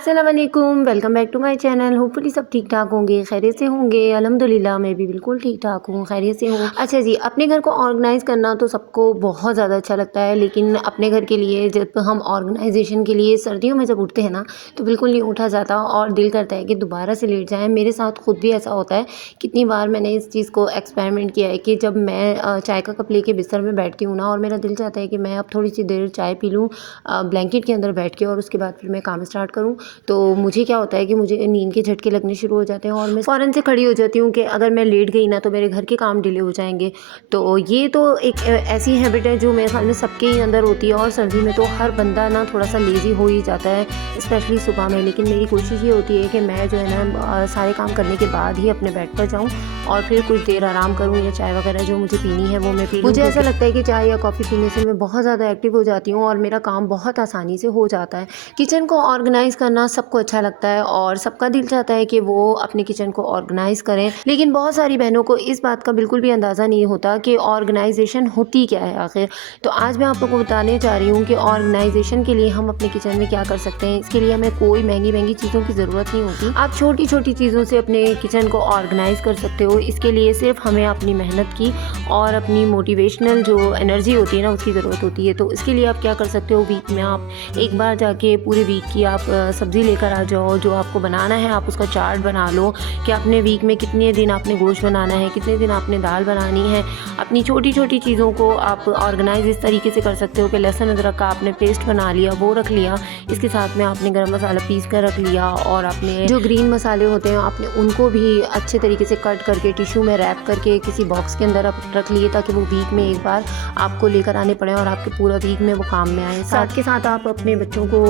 अस्सलाम वालेकुम, welcome back to my channel. Hopefully सब ठीक ठाक होंगे, खैरियत से होंगे। अल्हम्दुलिल्लाह मैं भी बिल्कुल ठीक ठाक हूँ, खैरियत से हूँ। अच्छा जी, अपने घर को ऑर्गेनाइज़ करना तो सबको बहुत ज़्यादा अच्छा लगता है, लेकिन अपने घर के लिए जब हम ऑर्गेनाइजेशन के लिए सर्दियों में जब उठते हैं ना, तो बिल्कुल नहीं उठा जाता और दिल करता है कि दोबारा से लेट जाएँ। मेरे साथ खुद भी ऐसा होता है। कितनी बार मैंने इस चीज़ को एक्सपेरिमेंट किया है कि जब मैं चाय का कप लेके बिस्तर में बैठती हूँ ना, और मेरा दिल चाहता है कि मैं अब थोड़ी सी देर चाय पी लूँ ब्लैंकेट के अंदर बैठ के, और उसके बाद फिर मैं काम स्टार्ट करूँ, तो मुझे क्या होता है कि मुझे नींद के झटके लगने शुरू हो जाते हैं और मैं फ़ौरन से खड़ी हो जाती हूँ कि अगर मैं लेट गई ना तो मेरे घर के काम डिले हो जाएंगे। तो ये तो एक ऐसी हैबिट है जो मेरे ख्याल में सबके ही अंदर होती है, और सर्दी में तो हर बंदा ना थोड़ा सा लेज़ी हो ही जाता है, स्पेशली सुबह में। लेकिन मेरी कोशिश ये होती है कि मैं जो है ना सारे काम करने के बाद ही अपने बेड पर जाऊँ और फिर कुछ देर आराम करूँ, या चाय वगैरह जो मुझे पीनी है वो मैं पी लूँ। मुझे ऐसा लगता है कि चाय या कॉफ़ी पीने से मैं बहुत ज़्यादा एक्टिव हो जाती हूँ और मेरा काम बहुत आसानी से हो जाता है। किचन को ऑर्गेनाइज़ करना सबको अच्छा लगता है और सबका दिल चाहता है कि वो अपने किचन को ऑर्गेनाइज़ करें, लेकिन बहुत सारी बहनों को इस बात का बिल्कुल भी अंदाज़ा नहीं होता कि ऑर्गेनाइजेशन होती क्या है आखिर। तो आज मैं आप लोगों को बताने जा रही हूँ कि ऑर्गेनाइजेशन के लिए हम अपने किचन में क्या कर सकते हैं। इसके लिए हमें कोई महंगी महंगी चीज़ों की ज़रूरत नहीं होती। आप छोटी छोटी चीज़ों से अपने किचन को ऑर्गेनाइज़ कर सकते हो। इसके लिए सिर्फ हमें अपनी मेहनत की और अपनी मोटिवेशनल जो एनर्जी होती है ना, उसकी ज़रूरत होती है। तो इसके लिए आप क्या कर सकते हो, वीक में आप एक बार जाके पूरे वीक की आप सब्ज़ी लेकर आ जाओ। जो आपको बनाना है आप उसका चार्ट बना लो कि अपने वीक में कितने दिन आपने गोश्त बनाना है, कितने दिन आपने दाल बनानी है। अपनी छोटी छोटी चीज़ों को आप ऑर्गेनाइज इस तरीके से कर सकते हो कि लहसुन अदरक का आपने पेस्ट बना लिया, वो रख लिया। इसके साथ में आपने गरम मसाला पीस कर रख लिया, और आपने जो ग्रीन मसाले होते हैं आपने उनको भी अच्छे तरीके से कट करके टिश्यू में रैप करके किसी बॉक्स के अंदर आप रख लिए, ताकि वो वीक में एक बार आपको लेकर आने पड़े और आपके पूरा वीक में वो काम में आए। साथ के साथ आप अपने बच्चों को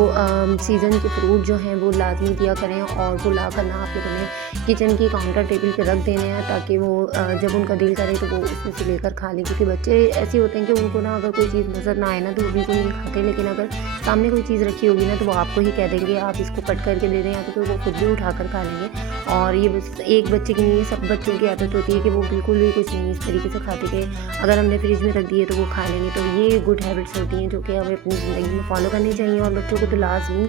सीज़न के फ्रूट जो हैं वो लाजमी दिया करें, और वो ला कर ना आप लोगों ने किचन की काउंटर टेबल पे रख देने हैं, ताकि वो जब उनका दिल करे तो वो उसमें से लेकर खा लें। क्योंकि बच्चे ऐसे होते हैं कि उनको ना अगर कोई चीज़ नज़र ना आए ना तो वो बिल्कुल नहीं खाते, लेकिन अगर सामने कोई चीज़ रखी होगी ना तो वो आपको ही कह देंगे आप इसको कट करके दे दें, या तो फिर वो खुद भी उठा कर खा लेंगे। और ये बस एक बच्चे की नहीं, सब बच्चों की आदत होती है कि वो बिल्कुल भी कुछ नहीं इस तरीके से खाते कि अगर हमने फ्रिज में रख दिए तो वो खा लेंगे। तो ये गुड हैबिट्स होती हैं जो कि हमें अपनी ज़िंदगी में फॉलो करनी चाहिए, और बच्चों को तो लाजमी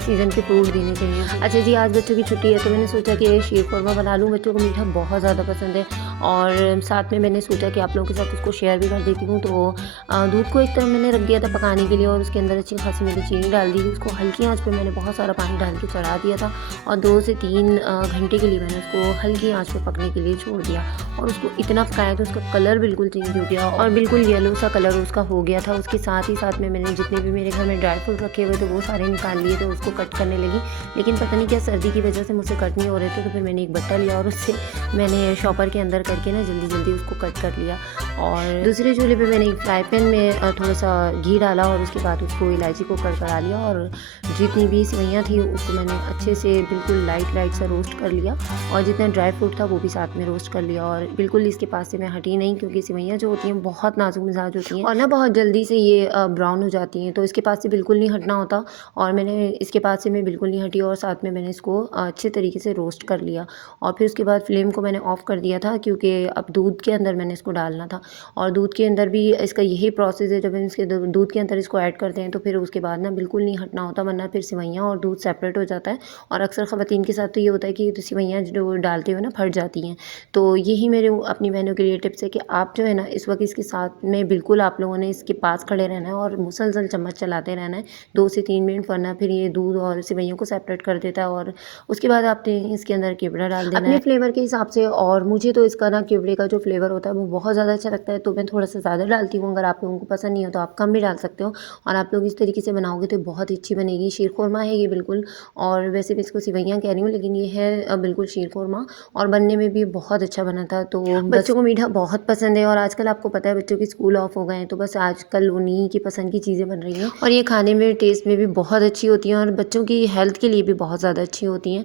सीज़न के फ्रूट देने चाहिए। अच्छा जी, आज बच्चों की छुट्टी है तो मैंने सोचा कि शीर खुरमा बना लूँ। बच्चों को मीठा बहुत ज़्यादा पसंद है, और साथ में मैंने सोचा कि आप लोगों के साथ उसको शेयर भी कर देती हूँ। तो दूध को एक तरफ मैंने रख दिया था पकाने के लिए, और उसके अंदर अच्छी खासी मैंने चीनी डाल दी। उसको हल्की आंच पे मैंने बहुत सारा पानी डाल के चढ़ा दिया था, और 2 से 3 घंटे के लिए मैंने उसको हल्की आंच पे पकने के लिए छोड़ दिया, और उसको इतना पकाया तो उसका कलर बिल्कुल चेंज हो गया और बिल्कुल येलो सा कलर उसका हो गया था। उसके साथ ही साथ में मैंने जितने भी मेरे घर में ड्राई फ्रूट रखे हुए थे वो सारे निकाल लिए, तो उसको कट करने लगी। लेकिन पता नहीं क्या सर्दी की वजह से मुझसे कट नहीं हो रहे थे, तो फिर मैंने एक बट्टा लिया और उससे मैंने शॉपर के अंदर करके ना जल्दी जल्दी उसको कट कर लिया। और दूसरे चूल्हे पे मैंने एक फ्राई पैन में थोड़ा सा घी डाला, और उसके बाद उसको इलायची को कड़कड़ा लिया, और जितनी भी सेवइयाँ थी उसको मैंने अच्छे से बिल्कुल लाइट लाइट सा रोस्ट कर लिया, और जितना ड्राई फ्रूट था वो भी साथ में रोस्ट कर लिया। और बिल्कुल इसके पास से मैं हटी नहीं, क्योंकि सेवइयाँ जो होती हैं बहुत नाजुक मिजाज होती हैं और ना बहुत जल्दी से ये ब्राउन हो जाती हैं, तो इसके पास से बिल्कुल नहीं हटना होता। और मैंने इसके पास से मैं बिल्कुल नहीं हटी, और साथ में मैंने इसको अच्छे तरीके से रोस्ट कर लिया। और फिर उसके बाद फ्लेम को मैंने ऑफ़ कर दिया था, क्योंकि अब दूध के अंदर मैंने इसको डालना था, और दूध के अंदर भी इसका यही प्रोसेस है। जब हम इसके दूध के अंदर इसको ऐड करते हैं तो फिर उसके बाद ना बिल्कुल नहीं हटना होता, वरना फिर सेवइयाँ और दूध सेपरेट हो जाता है। और अक्सर ख़वातीन के साथ तो ये होता है कि सेवइयाँ जो डालते हुए ना फट जाती हैं। तो यही मेरे अपनी बहनों के लिए टिप्स है कि आप जो है ना इस वक्त इसके साथ में बिल्कुल आप लोगों ने इसके पास खड़े रहना है और मुसलसल चम्मच चलाते रहना है 2 से 3 मिनट, वरना फिर ये दूध और सेवइयों को सेपरेट कर देता है। और उसके बाद आपने इसके अंदर केवड़ा डाल देना अपने फ्लेवर के हिसाब से। और मुझे तो इसका ना केवड़े का जो फ्लेवर होता है वो बहुत ज़्यादा अच्छा लगता है, तो मैं थोड़ा सा ज़्यादा डालती हूँ। अगर आप लोगों को पसंद नहीं हो तो आप कम भी डाल सकते हो, और आप लोग इस तरीके से बनाओगे तो बहुत अच्छी बनेगी। शीर खुरमा है ये बिल्कुल, और वैसे भी इसको सेवइयाँ कह रही हूँ, लेकिन ये है बिल्कुल शीर खुरमा, और बनने में भी बहुत अच्छा बना था। तो बच्चों को मीठा बहुत पसंद है, और आजकल आपको पता है बच्चों के स्कूल ऑफ हो गए हैं, तो बस आजकल उन्हीं की पसंद की चीज़ें बन रही हैं, और ये खाने में टेस्ट में भी बहुत अच्छी होती हैं, और बच्चों की हेल्थ के लिए भी बहुत ज़्यादा अच्छी होती हैं।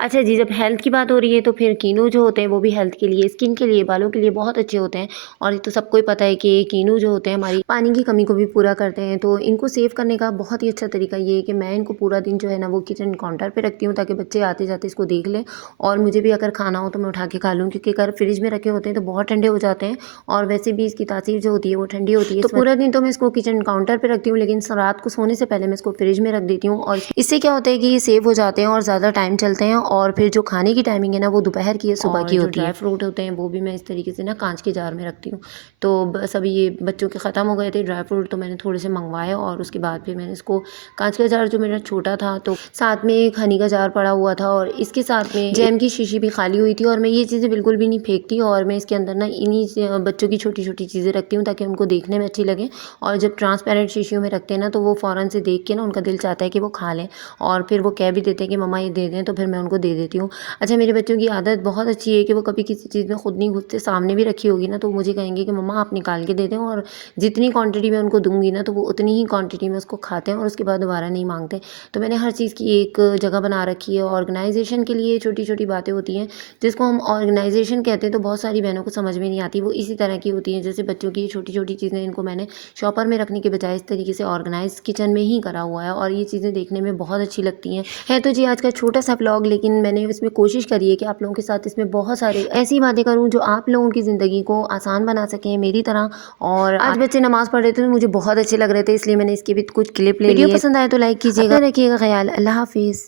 अच्छा जी, जब हेल्थ की बात हो रही है तो फिर कीनो जो होते हैं वो भी हेल्थ के लिए, स्किन के लिए, बालों के लिए बहुत अच्छे होते हैं। और ये तो सबको ही पता है कि ये कीनू जो होते हैं हमारी पानी की कमी को भी पूरा करते हैं। तो इनको सेव करने का बहुत ही अच्छा तरीका ये है कि मैं इनको पूरा दिन जो है ना वो किचन काउंटर पे रखती हूँ, ताकि बच्चे आते जाते इसको देख लें और मुझे भी अगर खाना हो तो मैं उठा के खा लूँ, क्योंकि अगर फ्रिज में रखे होते हैं तो बहुत ठंडे हो जाते हैं और वैसे भी इसकी तासीर जो होती है वो ठंडी होती है। तो पूरा दिन तो मैं इसको किचन काउंटर पे रखती हूँ, लेकिन रात को सोने से पहले मैं इसको फ्रिज में रख देती हूँ। और इससे क्या होता है कि ये सेव हो जाते हैं और ज़्यादा टाइम चलते हैं। और फिर जो खाने की टाइमिंग है ना वो दोपहर की या सुबह की होती है। ड्राई फ्रूट होते हैं वो भी मैं इस तरीके से ना कांच के जार में रखती हूँ। तो बस अभी ये बच्चों के ख़त्म हो गए थे ड्राई फ्रूट, तो मैंने थोड़े से मंगवाए और उसके बाद फिर मैंने इसको कांच का जार जो मेरा छोटा था, तो साथ में एक हनी का जार पड़ा हुआ था और इसके साथ में जैम की शीशी भी खाली हुई थी। और मैं ये चीज़ें बिल्कुल भी नहीं फेंकती और मैं इसके अंदर ना इन्हीं बच्चों की छोटी छोटी चीज़ें रखती हूँ ताकि उनको देखने में अच्छी लगे। और जब ट्रांसपेरेंट शीशियों में रखते हैं ना तो वो फ़ौरन से देख के ना उनका दिल चाहता है कि वो खा लें और फिर वो कह भी देते हैं कि मम्मा ये दे दें, तो फिर मैं उनको दे देती हूँ। अच्छा, मेरे बच्चों की आदत बहुत अच्छी है कि वो कभी किसी चीज़ में खुद नहीं घुसते, सामने भी रखी होगी ना तो मुझे कहेंगे कि मम्मा आप निकाल के दे दें, और जितनी क्वांटिटी में उनको दूंगी ना तो वो उतनी ही क्वांटिटी में उसको खाते हैं और उसके बाद दोबारा नहीं मांगते। तो मैंने हर चीज़ की एक जगह बना रखी है। ऑर्गेनाइजेशन के लिए छोटी छोटी बातें होती हैं जिसको हम ऑर्गेनाइजेशन कहते हैं, तो बहुत सारी बहनों को समझ में नहीं आती। वो इसी तरह की होती हैं जैसे बच्चों की छोटी छोटी चीज़ें, इनको मैंने शॉपर में रखने के बजाय इस तरीके से ऑर्गेनाइज किचन में ही करा हुआ है और ये चीज़ें देखने में बहुत अच्छी लगती हैं। है तो जी आज का छोटा सा व्लॉग, लेकिन मैंने इसमें कोशिश करी है कि आप लोगों के साथ इसमें बहुत सारे ऐसी बातें करूं जो आप लोगों की ज़िंदगी को आसान बना सकें मेरी तरह। और आज बच्चे नमाज़ पढ़ रहे थे तो मुझे बहुत अच्छे लग रहे थे, इसलिए मैंने इसके भी कुछ क्लिप ले लिए। वीडियो पसंद आए तो लाइक कीजिएगा, रखिएगा ख्याल। अल्लाह हाफिज़।